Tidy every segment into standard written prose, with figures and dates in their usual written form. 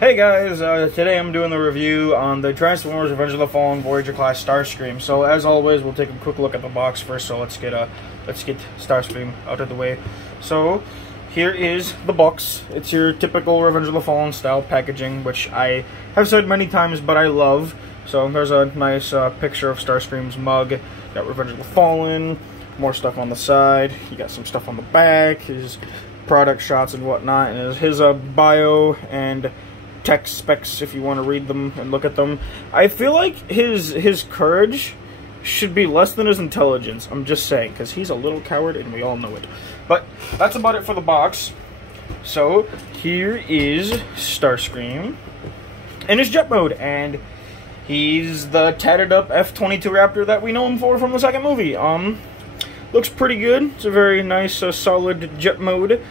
Hey guys, today I'm doing the review on the Transformers Revenge of the Fallen Voyager class STARSCREAM. So as always, we'll take a quick look at the box first. So let's get STARSCREAM out of the way. So here is the box. It's your typical Revenge of the Fallen style packaging, which I have said many times, but I love. So there's a nice picture of STARSCREAM's mug. Got Revenge of the Fallen, more stuff on the side. You got some stuff on the back, his product shots and whatnot, and his bio and tech specs if you want to read them and look at them. I feel like his courage should be less than his intelligence. I'm just saying, because he's a little coward and we all know it. But that's about it for the box. So here is STARSCREAM in his jet mode, and he's the tatted up F-22 Raptor that we know him for from the second movie. Looks pretty good. It's a very nice solid jet mode.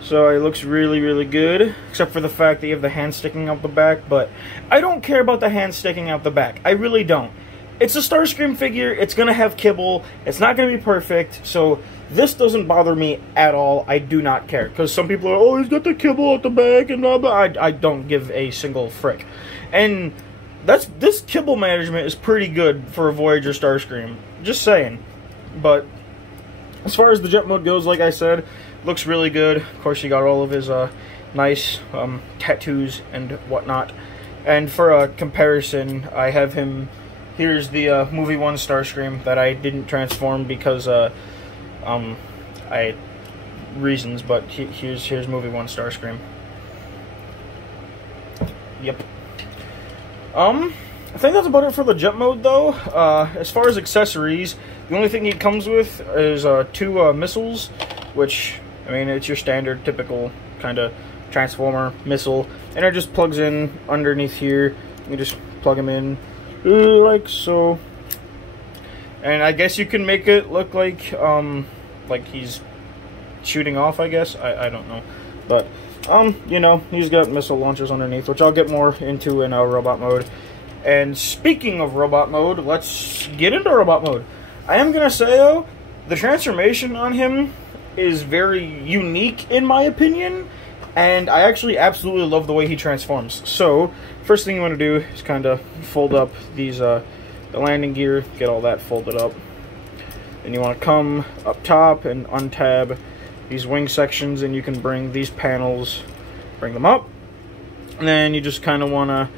So it looks really, really good, except for the fact that you have the hand sticking out the back, but I don't care about the hand sticking out the back. I really don't. It's a STARSCREAM figure, it's going to have kibble, it's not going to be perfect, so this doesn't bother me at all. I do not care, because some people are, oh, he's got the kibble at the back, and blah, blah. I don't give a single frick. And this kibble management is pretty good for a Voyager STARSCREAM, just saying. But as far as the jet mode goes, like I said, looks really good. Of course, you got all of his nice tattoos and whatnot. And for a comparison, I have him. Here's the movie 1 STARSCREAM that I didn't transform because reasons. But here's movie 1 STARSCREAM. Yep. I think that's about it for the jet mode, though. As far as accessories, the only thing he comes with is 2 missiles, which, I mean, it's your standard, typical kind of Transformer missile, and it just plugs in underneath here. You just plug him in, like so. And I guess you can make it look like he's shooting off, I guess. I don't know. But, you know, he's got missile launchers underneath, which I'll get more into in robot mode. And speaking of robot mode, let's get into robot mode. I am going to say, though, the transformation on him is very unique in my opinion, and I actually absolutely love the way he transforms. So, first thing you want to do is kind of fold up these, the landing gear, get all that folded up. Then you want to come up top and untab these wing sections, and you can bring these panels, bring them up. And then you just kind of want to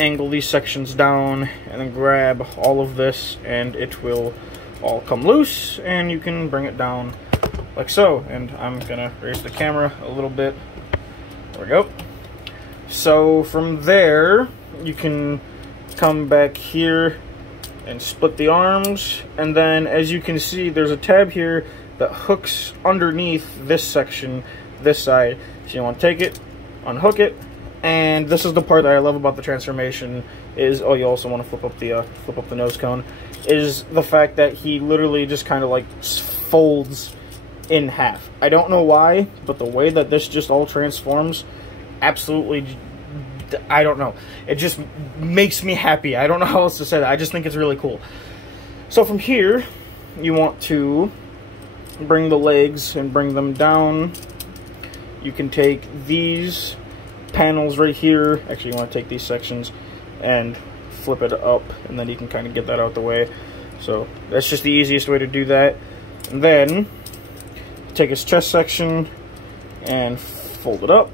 angle these sections down and then grab all of this, and it will all come loose, and you can bring it down like so. And I'm gonna raise the camera a little bit. There we go. So from there, you can come back here and split the arms, and then as you can see, there's a tab here that hooks underneath this section, this side. So you want to take it, unhook it, and this is the part that I love about the transformation. Is, oh, you also want to flip up the nose cone, is the fact that he literally just kind of like folds in half. I don't know why, but the way that this just all transforms, absolutely, I don't know. It just makes me happy. I don't know how else to say that. I just think it's really cool. So from here, you want to bring the legs and bring them down. You can take these panels right here. Actually, you want to take these sections and flip it up, and then you can kind of get that out the way. So that's just the easiest way to do that. And then take his chest section and fold it up.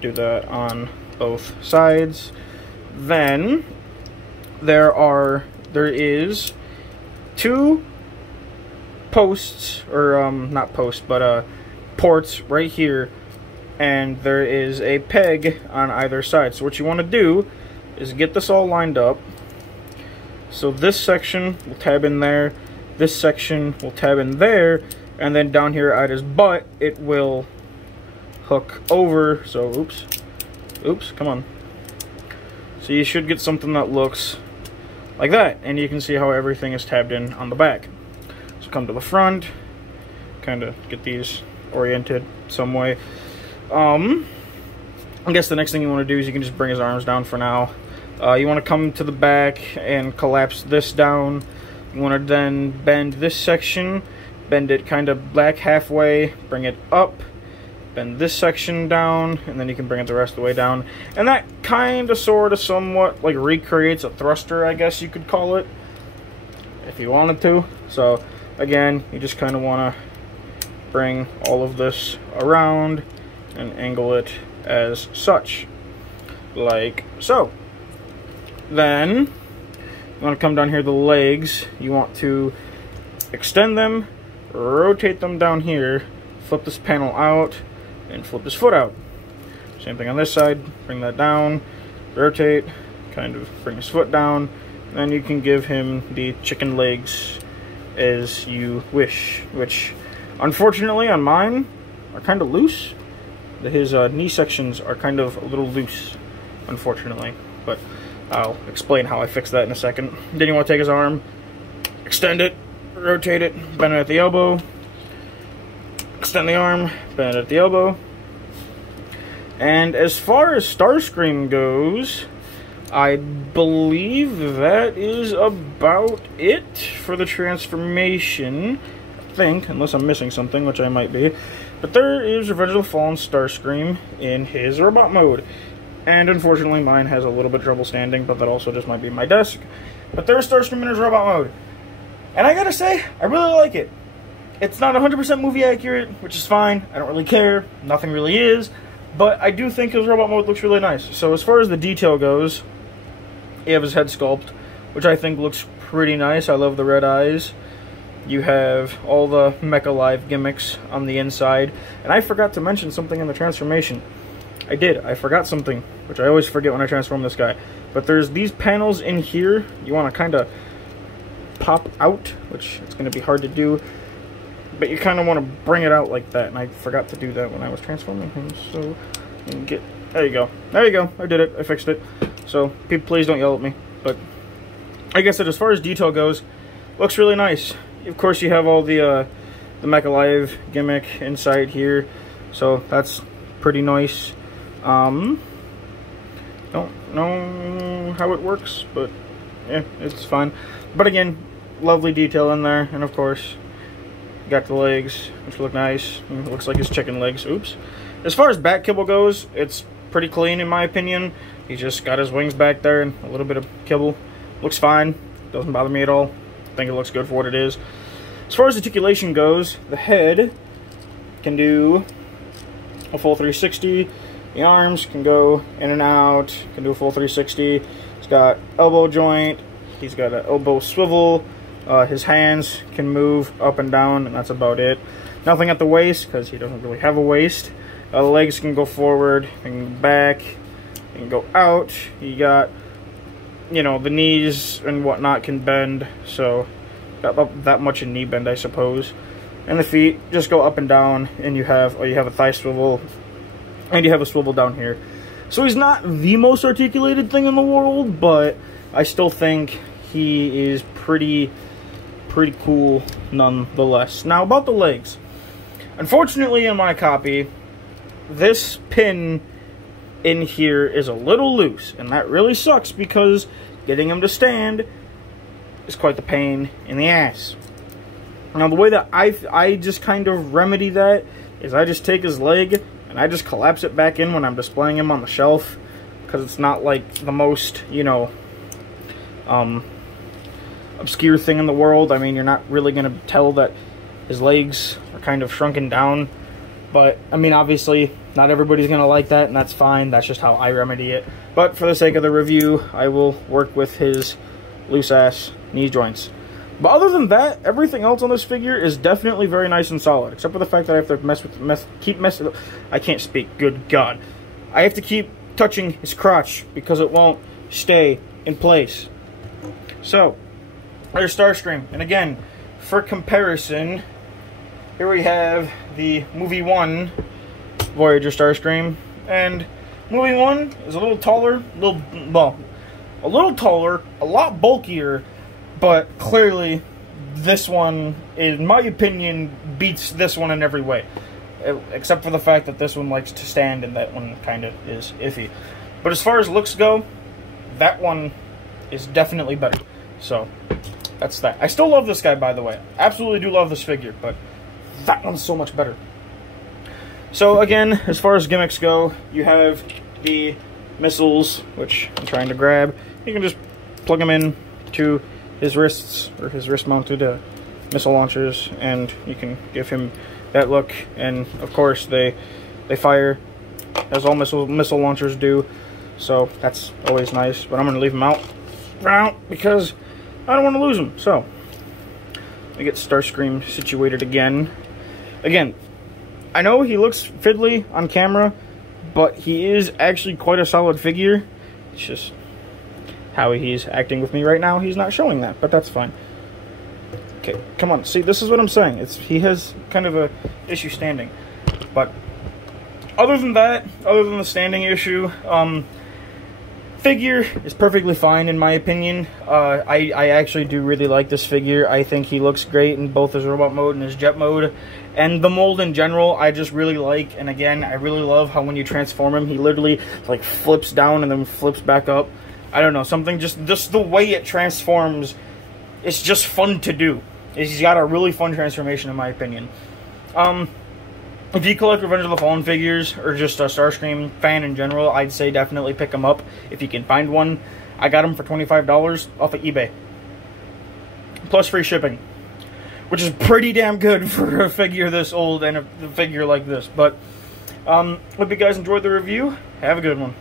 Do that on both sides. Then there is 2 posts, or not posts, but ports right here, and there is a peg on either side. So what you want to do is get this all lined up. So this section will tab in there, this section will tab in there, and then down here at his butt, it will hook over. So, oops, come on. So you should get something that looks like that, and you can see how everything is tabbed in on the back. So come to the front, kind of get these oriented some way. I guess the next thing you want to do is you can just bring his arms down for now. You want to come to the back and collapse this down. You want to then bend this section, bend it kind of back halfway, bring it up, bend this section down, and then you can bring it the rest of the way down. And that kind of, sort of, somewhat, like, recreates a thruster, I guess you could call it, if you wanted to. So, again, you just kind of want to bring all of this around and angle it as such, like so. Then, you want to come down here to the legs. You want to extend them, rotate them down here, flip this panel out, and flip this foot out. Same thing on this side. Bring that down, rotate, kind of bring his foot down, and then you can give him the chicken legs as you wish, which unfortunately on mine are kind of loose. His knee sections are kind of a little loose, unfortunately, but I'll explain how I fix that in a second. Then you want to take his arm, extend it, rotate it, bend it at the elbow, extend the arm, bend it at the elbow. And as far as STARSCREAM goes, I believe that is about it for the transformation, I think, unless I'm missing something, which I might be. But there is Revenge of the Fallen STARSCREAM in his robot mode. And unfortunately mine has a little bit of trouble standing, but that also just might be my desk. But there's STARSCREAM in his robot mode. And I gotta say, I really like it. It's not 100% movie accurate, which is fine. I don't really care. Nothing really is. But I do think his robot mode looks really nice. So as far as the detail goes, you have his head sculpt, which I think looks pretty nice. I love the red eyes. You have all the Mecha Live gimmicks on the inside. And I forgot to mention something in the transformation. I forgot something, which I always forget when I transform this guy. But there's these panels in here you want to kind of pop out, which it's going to be hard to do. But you kind of want to bring it out like that, and I forgot to do that when I was transforming him. So, there you go. There you go. I did it. I fixed it. So, people, please don't yell at me. But, like I said, as far as detail goes, looks really nice. Of course, you have all the Mecha Live gimmick inside here. So, that's pretty nice. Don't know how it works, but yeah, it's fine. But again, lovely detail in there, and of course, got the legs, which look nice. It looks like his chicken legs. Oops. As far as back kibble goes, it's pretty clean in my opinion. He just got his wings back there and a little bit of kibble. Looks fine. Doesn't bother me at all. I think it looks good for what it is. As far as articulation goes, the head can do a full 360. The arms can go in and out, can do a full 360. He's got elbow joint. He's got an elbow swivel. His hands can move up and down, and that's about it. Nothing at the waist, because he doesn't really have a waist. The legs can go forward, and go back, and go out. You got, you know, the knees and whatnot can bend, so got about that much in knee bend, I suppose. And the feet just go up and down, and you have a thigh swivel, and you have a swivel down here. So he's not the most articulated thing in the world, but I still think he is pretty cool nonetheless. Now about the legs. Unfortunately in my copy, this pin in here is a little loose, and that really sucks because getting him to stand is quite the pain in the ass. Now the way that I just kind of remedy that is I just take his leg and I just collapse it back in when I'm displaying him on the shelf, because it's not like the most, you know, obscure thing in the world. I mean, you're not really going to tell that his legs are kind of shrunken down. But, I mean, obviously, not everybody's going to like that, and that's fine. That's just how I remedy it. But for the sake of the review, I will work with his loose-ass knee joints. But other than that, everything else on this figure is definitely very nice and solid. Except for the fact that I have to keep messing... I can't speak, good God. I have to keep touching his crotch because it won't stay in place. So, there's STARSCREAM. And again, for comparison, here we have the movie 1 Voyager STARSCREAM. And movie 1 is a little taller, a lot bulkier, but clearly this one, in my opinion, beats this one in every way. Except for the fact that this one likes to stand and that one kind of is iffy. But as far as looks go, that one is definitely better. So, that's that. I still love this guy, by the way. Absolutely do love this figure, but that one's so much better. So again, as far as gimmicks go, you have the missiles, which I'm trying to grab. You can just plug them in to his wrists, or his wrist-mounted missile launchers, and you can give him that look. And of course, they fire as all missile launchers do, so that's always nice. But I'm going to leave them out because I don't want to lose them. So I get STARSCREAM situated again. Again, I know he looks fiddly on camera, but he is actually quite a solid figure. It's just how he's acting with me right now. He's not showing that, but that's fine. Okay, come on. See, this is what I'm saying. He has kind of a issue standing. But other than that, other than the standing issue, figure is perfectly fine in my opinion. I actually do really like this figure. I think he looks great in both his robot mode and his jet mode. And the mold in general, I just really like. And again, I really love how when you transform him, he literally like flips down and then flips back up. I don't know, something just the way it transforms, it's just fun to do. He's got a really fun transformation in my opinion. If you collect Revenge of the Fallen figures, or just a STARSCREAM fan in general, I'd say definitely pick them up if you can find one. I got them for $25 off of eBay. Plus free shipping. Which is pretty damn good for a figure this old and a figure like this. But, hope you guys enjoyed the review. Have a good one.